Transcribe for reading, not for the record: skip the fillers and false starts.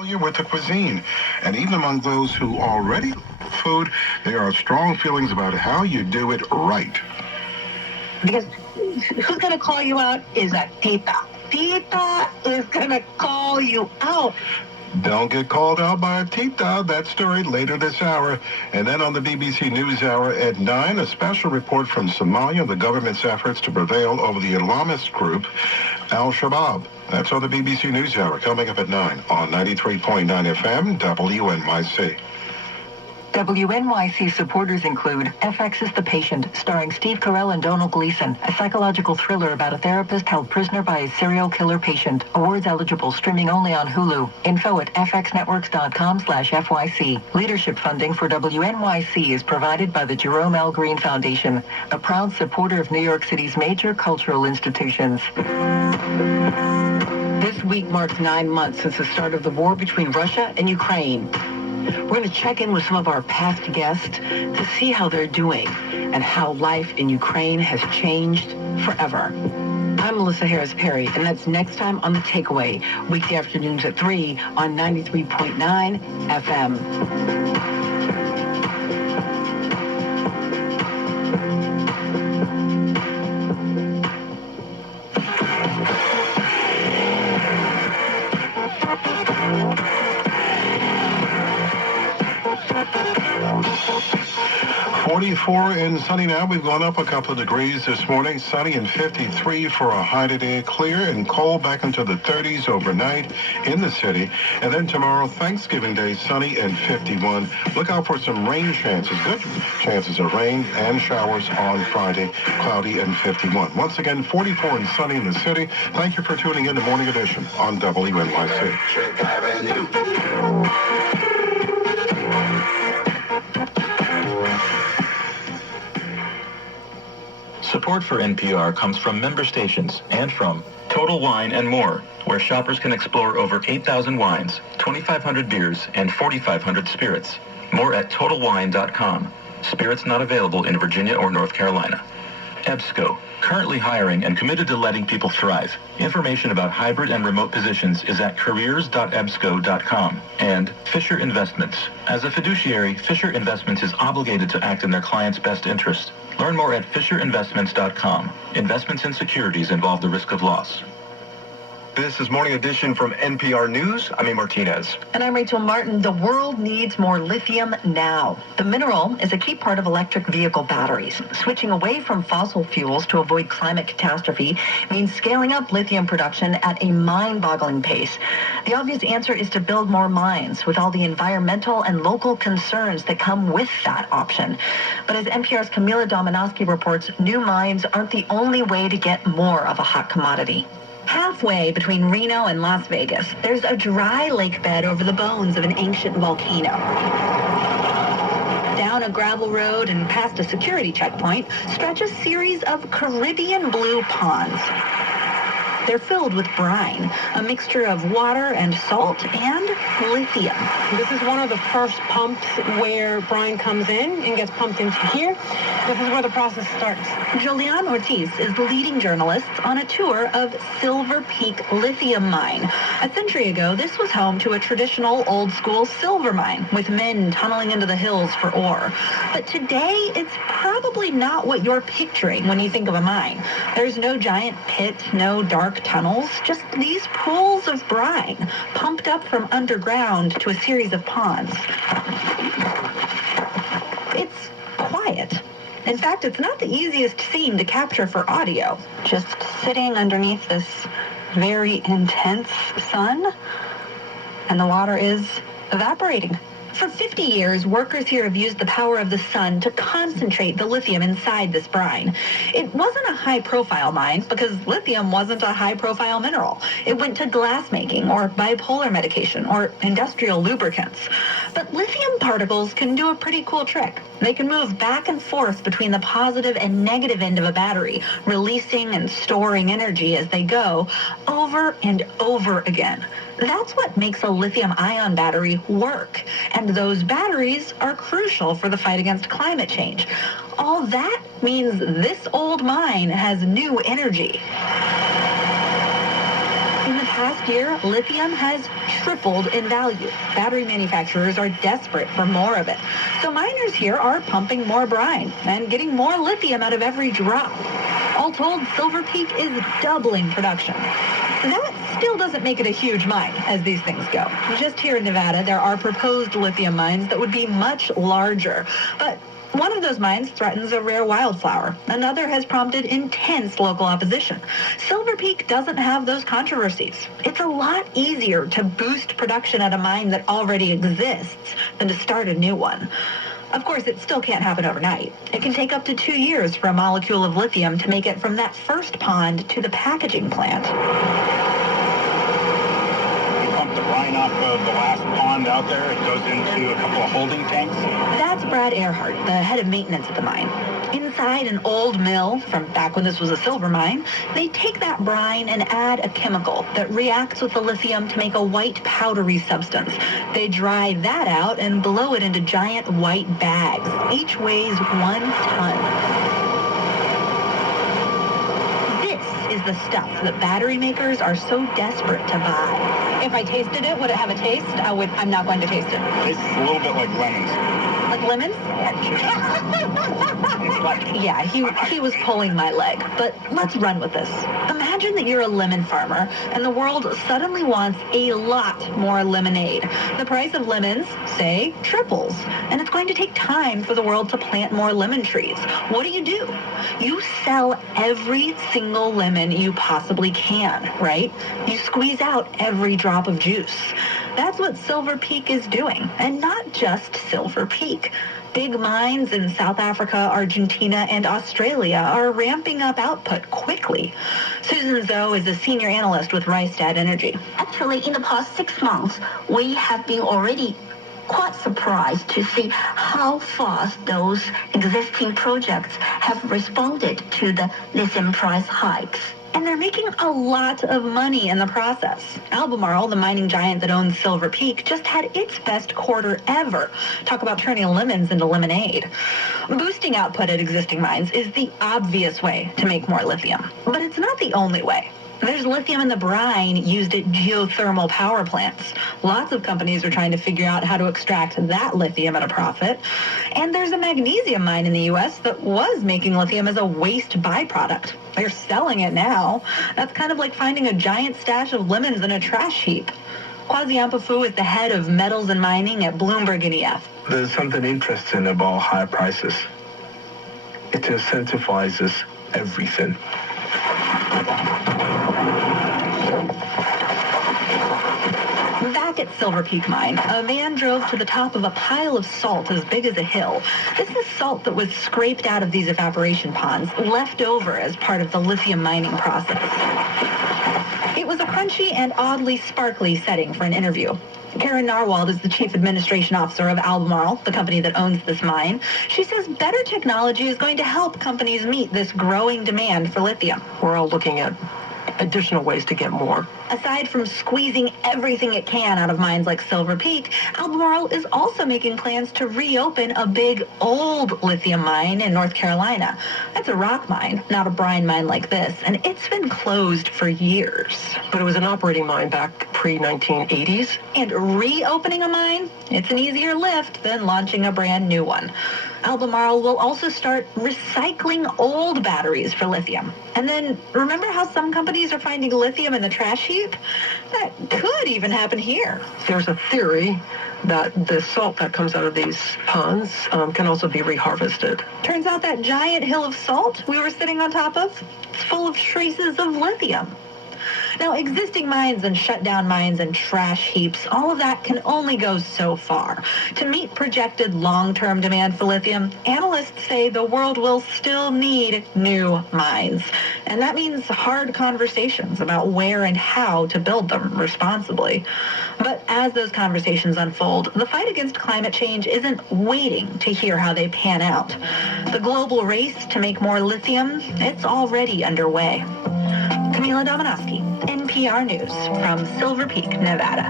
With the cuisine, and even among those who already love food, there are strong feelings about how you do it right. Because who's going to call you out is a tita. Tita is going to call you out. Don't get called out by a tita. That story later this hour. And then on the BBC NewsHour at 9, a special report from Somalia, the government's efforts to prevail over the Islamist group Al-Shabaab. That's on the BBC NewsHour, coming up at 9 on 93.9 FM, WNYC. WNYC supporters include FX's The Patient, starring Steve Carell and Donald Gleason, a psychological thriller about a therapist held prisoner by a serial killer patient. Awards eligible, streaming only on Hulu. Info at fxnetworks.com/FYC. Leadership funding for WNYC is provided by the Jerome L. Green Foundation, a proud supporter of New York City's major cultural institutions. This week marks 9 months since the start of the war between Russia and Ukraine. We're going to check in with some of our past guests to see how they're doing and how life in Ukraine has changed forever. I'm Melissa Harris-Perry, and that's next time on The Takeaway, weekday afternoons at 3 on 93.9 FM. 44 and sunny now. We've gone up a couple of degrees this morning. Sunny and 53 for a high today. Clear and cold back into the 30s overnight in the city. And then tomorrow, Thanksgiving Day, sunny and 51. Look out for some rain chances. Good chances of rain and showers on Friday. Cloudy and 51. Once again, 44 and sunny in the city. Thank you for tuning in to Morning Edition on WNYC. Support for NPR comes from member stations and from Total Wine and More, where shoppers can explore over 8,000 wines, 2,500 beers, and 4,500 spirits. More at TotalWine.com. Spirits not available in Virginia or North Carolina. EBSCO, currently hiring and committed to letting people thrive. Information about hybrid and remote positions is at careers.ebsco.com. And Fisher Investments. As a fiduciary, Fisher Investments is obligated to act in their client's best interest. Learn more at FisherInvestments.com. Investments in securities involve the risk of loss. This is Morning Edition from NPR News. I'm A. Martinez. And I'm Rachel Martin. The world needs more lithium now. The mineral is a key part of electric vehicle batteries. Switching away from fossil fuels to avoid climate catastrophe means scaling up lithium production at a mind-boggling pace. The obvious answer is to build more mines with all the environmental and local concerns that come with that option. But as NPR's Camila Dominowski reports, new mines aren't the only way to get more of a hot commodity. Halfway between Reno and Las Vegas, there's a dry lake bed over the bones of an ancient volcano. Down a gravel road and past a security checkpoint stretch a series of Caribbean blue ponds. They're filled with brine, a mixture of water and salt and lithium. This is one of the first pumps where brine comes in and gets pumped into here. This is where the process starts. Julian Ortiz is the leading journalist on a tour of Silver Peak Lithium Mine. A century ago, this was home to a traditional old-school silver mine with men tunneling into the hills for ore. But today, it's probably not what you're picturing when you think of a mine. There's no giant pit, no dark tunnels, just these pools of brine pumped up from underground to a series of ponds. It's quiet. In fact, it's not the easiest scene to capture for audio. Just sitting underneath this very intense sun, and the water is evaporating. For 50 years, workers here have used the power of the sun to concentrate the lithium inside this brine. It wasn't a high-profile mine because lithium wasn't a high-profile mineral. It went to glass making or bipolar medication or industrial lubricants. But lithium particles can do a pretty cool trick. They can move back and forth between the positive and negative end of a battery, releasing and storing energy as they go over and over again. That's what makes a lithium-ion battery work. And those batteries are crucial for the fight against climate change. All that means this old mine has new energy. In the past year, lithium has tripled in value. Battery manufacturers are desperate for more of it. So miners here are pumping more brine and getting more lithium out of every drop. All told, Silver Peak is doubling production. That still doesn't make it a huge mine, as these things go. Just here in Nevada, there are proposed lithium mines that would be much larger. But one of those mines threatens a rare wildflower. Another has prompted intense local opposition. Silver Peak doesn't have those controversies. It's a lot easier to boost production at a mine that already exists than to start a new one. Of course, it still can't happen overnight. It can take up to 2 years for a molecule of lithium to make it from that first pond to the packaging plant. We pump the brine off of the last pond out there. It goes into a couple of holding tanks. That's Brad Earhart, the head of maintenance at the mine. Inside an old mill from back when this was a silver mine, they take that brine and add a chemical that reacts with the lithium to make a white powdery substance. They dry that out and blow it into giant white bags. Each weighs 1 ton. Is the stuff that battery makers are so desperate to buy. If I tasted it, would it have a taste? I'm not going to taste it. It tastes a little bit like lemons. Like lemons? Yeah, he was pulling my leg. But let's run with this. Imagine that you're a lemon farmer and the world suddenly wants a lot more lemonade. The price of lemons, say, triples. And it's going to take time for the world to plant more lemon trees. What do? You sell every single lemon you possibly can, right? You squeeze out every drop of juice. That's what Silver Peak is doing. And not just Silver Peak. Big mines in South Africa, Argentina, and Australia are ramping up output quickly. Susan Zoe is a senior analyst with Rystad Energy. Actually, in the past 6 months, we have been already quite surprised to see how fast those existing projects have responded to the lithium price hikes. And they're making a lot of money in the process. Albemarle, the mining giant that owns Silver Peak, just had its best quarter ever. Talk about turning lemons into lemonade. Boosting output at existing mines is the obvious way to make more lithium. But it's not the only way. There's lithium in the brine used at geothermal power plants. Lots of companies are trying to figure out how to extract that lithium at a profit. And there's a magnesium mine in the U.S. that was making lithium as a waste byproduct. They're selling it now. That's kind of like finding a giant stash of lemons in a trash heap. Kwasi Ampafu is the head of metals and mining at Bloomberg NEF. There's something interesting about higher prices. It incentivizes everything. Back at Silver Peak Mine, a van drove to the top of a pile of salt as big as a hill. This is salt that was scraped out of these evaporation ponds, left over as part of the lithium mining process. It was a crunchy and oddly sparkly setting for an interview. Karen Narwald is the chief administration officer of Albemarle, the company that owns this mine. She says better technology is going to help companies meet this growing demand for lithium. We're all looking at additional ways to get more. Aside from squeezing everything it can out of mines like Silver Peak, Albemarle is also making plans to reopen a big old lithium mine in North Carolina. That's a rock mine, not a brine mine like this, and it's been closed for years. But it was an operating mine back pre-1980s. And reopening a mine? It's an easier lift than launching a brand new one. Albemarle will also start recycling old batteries for lithium. And then, remember how some companies are finding lithium in the trash heap? That could even happen here. There's a theory that the salt that comes out of these ponds can also be reharvested. Turns out that giant hill of salt we were sitting on top of, it's full of traces of lithium. Now, existing mines and shut down mines and trash heaps, all of that can only go so far. To meet projected long-term demand for lithium, analysts say the world will still need new mines. And that means hard conversations about where and how to build them responsibly. But as those conversations unfold, the fight against climate change isn't waiting to hear how they pan out. The global race to make more lithium, it's already underway. Camila Dominowski, NPR News from Silver Peak, Nevada.